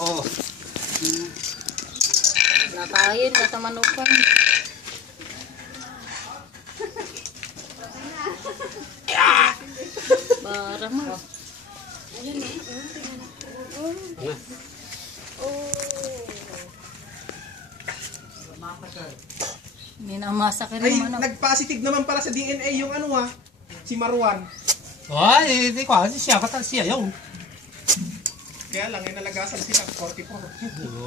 Oo. Nakain, kata manukan. Bara mo. Ayan na. Minamasa ka Ay, rin manok. nag-positive naman pala sa DNA yung ano si Marwan. Ay, hindi ko. Siya yun. Kaya lang, inalagasan sila 44. Oo.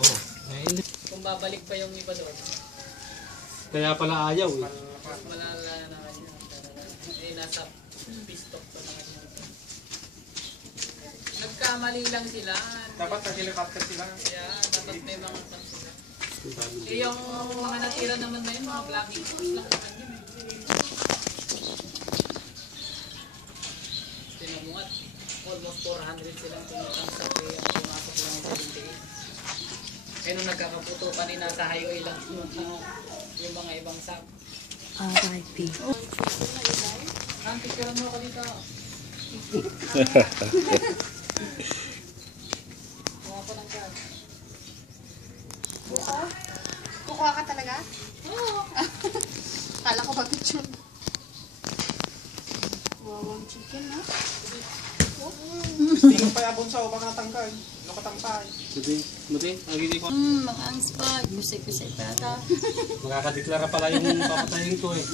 Kung babalik pa yung iba doon, Kaya pala ayaw eh. malala naman yun. Eh, nasa pistok pa naman yun. Nagkamali lang sila. Dapat nag-helicopter sila. Kaya dapat may mga kan sila. Eh, yung mga natira naman na yun, mga blocking force lang naman yun. Tinamungat. Almost 400 silang tumatangsak eh. Ang pumasok lang ng 78. Eh, nung nagkakaputo pa ni nasa highway lang yung mga ibang sap. R.I.P. Picturean mo ako dito. Kuha ko ng card. Kukuha ka talaga? Oo. Kala ko pag-picture. Wawang chicken, ha? Tingin pa yabon sa baka natangkay. Nakatampay. Muti, nagiging ko. Mga angspag. Musik-musik pa ata. Makakadeklara pala yung papatayin ko eh.